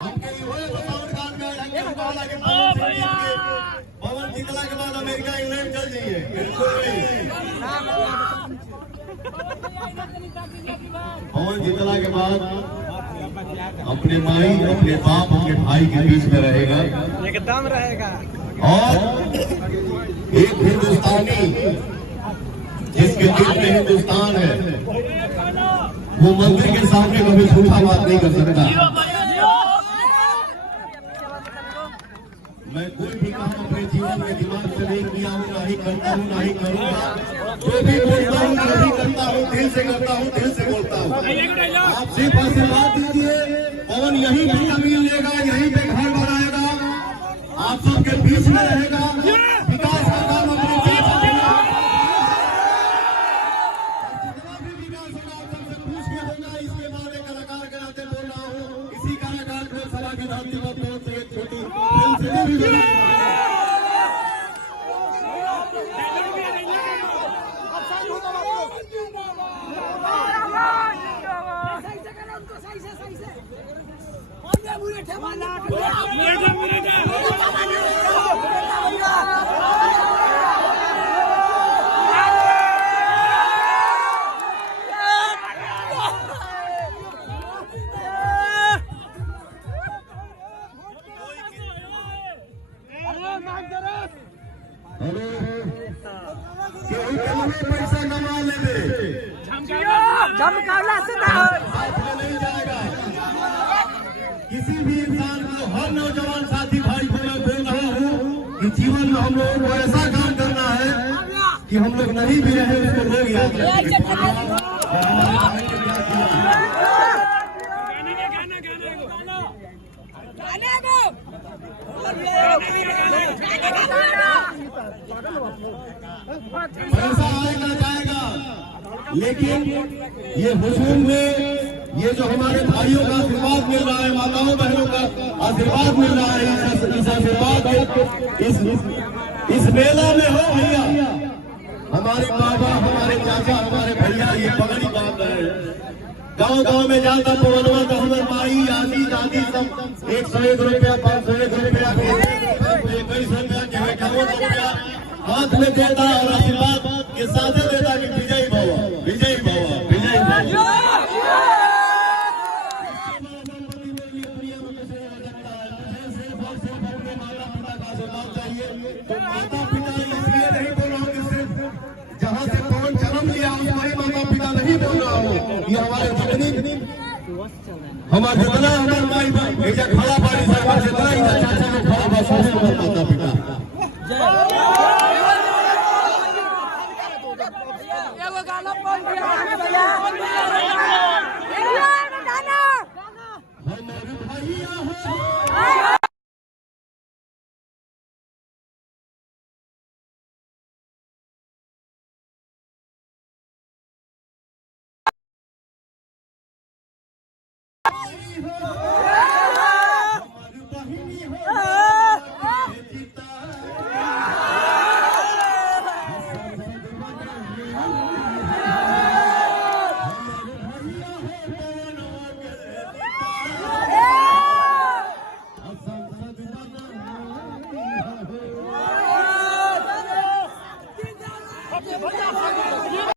पवन जीतला के बाद America England चल जाइए। पवन जीतला के बाद अपने माई, अपने बाप, अपने भाई के बीच में रहेगा, एकदम रहेगा। और एक हिंदुस्तानी जिसके दिल में हिंदुस्तान है, वो मंदिर के सामने कभी झूठा बात नहीं कर सकता। मैं कोई भी काम अपने जीवन में दिमाग से नहीं किया हूँ, ना ही करता हूँ, ना ही करूँगा। जो भी बोलता हूँ, जो भी करता हूँ, दिल से करता हूँ, दिल से बोलता हूँ। आप सिर्फ आशीर्वाद दीजिए, पवन यहीं पे जमीन लेगा, यहीं पे घर बनाएगा, आप सबके बीच में रहेगा, विकास का काम अपने जीवन में जितना भी विकास होगा आप सबसे पूछ के होगा। इसके बाद एक कलाकार के नाते बोल रहा हूँ, इसी कलाकार को सभा के धाम से एक छोटी पैसा कमा ले नहीं जाएगा। किसी भी इंसान को, हर नौजवान साथी भाई को मैं बोल रहा हूँ कि जीवन में हम लोगों को ऐसा काम करना है कि हम लोग नहीं भी रहे उसको लोग याद रखें। पैसा आएगा जाएगा, लेकिन ये हुजूम में ये जो हमारे भाइयों का आशीर्वाद मिल रहा है, माताओं बहनों का आशीर्वाद मिल रहा है, इस आशीर्वाद इस मेला में हो भैया, हमारे बाबा, हमारे चाचा, हमारे भैया, ये पगड़ी बात है। गांव गांव में जाता पवनवा तो हमारे माई, आदि दादी सब 101 रुपया, 501 रुपया, 21 रुपया हाथ में देता और आशीर्वाद के साथ देता कि विजय बाबा, विजय बाबा, विजय बाबा। माता पिता इसलिए नहीं बोल रहा हूँ कि सिर्फ जहाँ से पवन जन्म लिया हमारे माता पिता नहीं बोल रहा हूँ, ये हमारे जितनी हमारे जितना हमारे माई बाप खड़ा पानी सरकार जितना ही चाचा में खड़ा